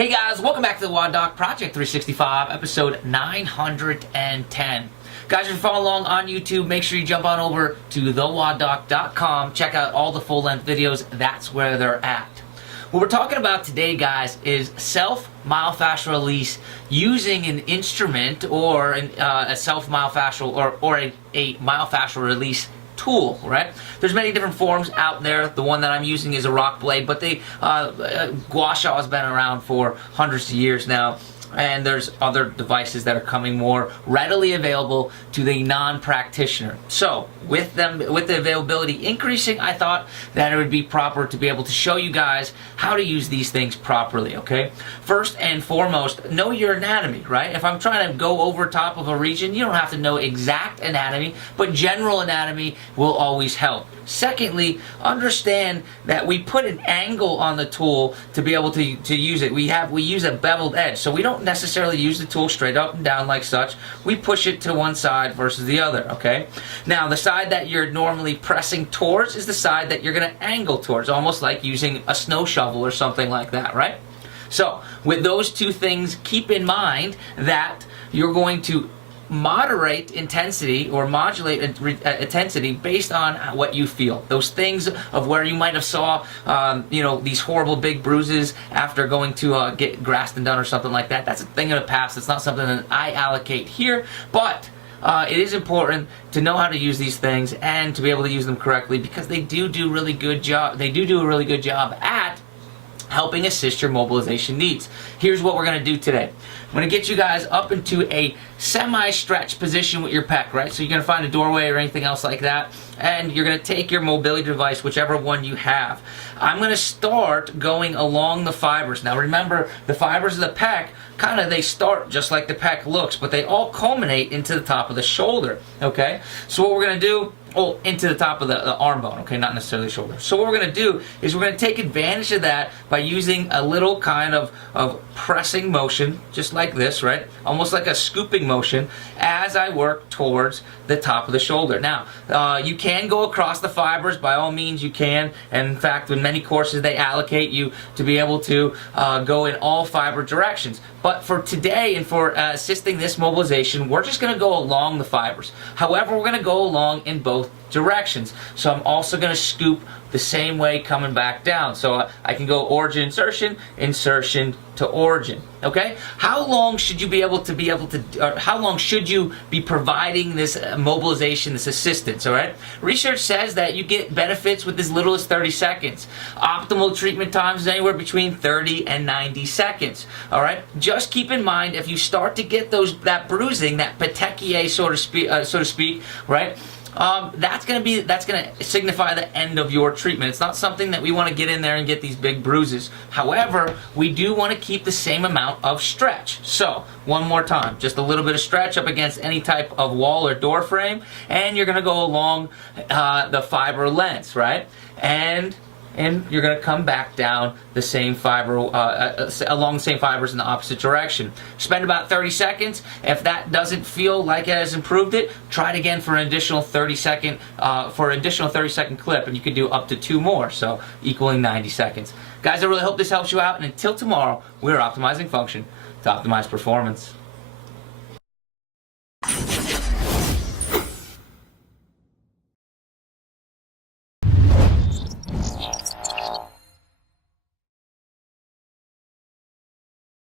Hey guys, welcome back to the WODdoc Project 365, episode 910. Guys, if you're following along on YouTube, make sure you jump on over to WODdoc.com. Check out all the full-length videos. That's where they're at. What we're talking about today, guys, is self-myofascial release using an instrument or a self-myofascial or a myofascial release tool, right? There's many different forms out there. The one that I'm using is a rock blade, but gua sha has been around for hundreds of years now. And there's other devices that are coming more readily available to the non-practitioner. So, with the availability increasing, I thought that it would be proper to be able to show you guys how to use these things properly, okay? First and foremost, know your anatomy, right? If I'm trying to go over top of a region, you don't have to know exact anatomy, but general anatomy will always help. Secondly, understand that we put an angle on the tool to be able to use it. We use a beveled edge, so we don't necessarily use the tool straight up and down like such. We push it to one side versus the other, okay? Now, the side that you're normally pressing towards is the side that you're going to angle towards, almost like using a snow shovel or something like that, right? So, with those two things, keep in mind that you're going to moderate intensity or modulate intensity based on what you feel. Those things of where you might have saw, these horrible big bruises after going to get Graston done or something like that. That's a thing of the past. It's not something that I allocate here, but it is important to know how to use these things and to be able to use them correctly because they do a really good job. They do a really good job at helping assist your mobilization needs. Here's what we're going to do today. I'm going to get you guys up into a semi-stretch position with your pec, right? So you're going to find a doorway or anything else like that, and you're going to take your mobility device, whichever one you have. I'm going to start going along the fibers. Now remember, the fibers of the pec, they start just like the pec looks, but they all culminate into the top of the shoulder, okay? So what we're going to do, into the top of the arm bone, okay, not necessarily the shoulder. So what we're going to do is we're going to take advantage of that by using a little kind of pressing motion, just like this, right? Almost like a scooping motion as I work towards the top of the shoulder. Now, you can go across the fibers, by all means you can, and in fact, in many courses they allocate you to be able to go in all fiber directions. But for today and for assisting this mobilization, we're just going to go along the fibers. However, we're going to go along in both directions. So I'm also going to scoop the same way coming back down. So I can go origin, insertion to origin. Okay? How long should you be able to, or how long should you be providing this mobilization, this assistance, all right? Research says that you get benefits with as little as 30 seconds. Optimal treatment times is anywhere between 30 and 90 seconds, all right? Just keep in mind, if you start to get that bruising, that petechiae, so to speak, right? That's going to signify the end of your treatment. It's not something that we want to get in there and get these big bruises. However, we do want to keep the same amount of stretch. So, one more time, just a little bit of stretch up against any type of wall or door frame, and you're going to go along the fiber lengths, right? And you're going to come back down the same fiber, along the same fibers in the opposite direction. Spend about 30 seconds. If that doesn't feel like it has improved it, try it again for an additional 30-second clip, and you can do up to 2 more, so equaling 90 seconds. Guys, I really hope this helps you out, and until tomorrow, we're optimizing function to optimize performance.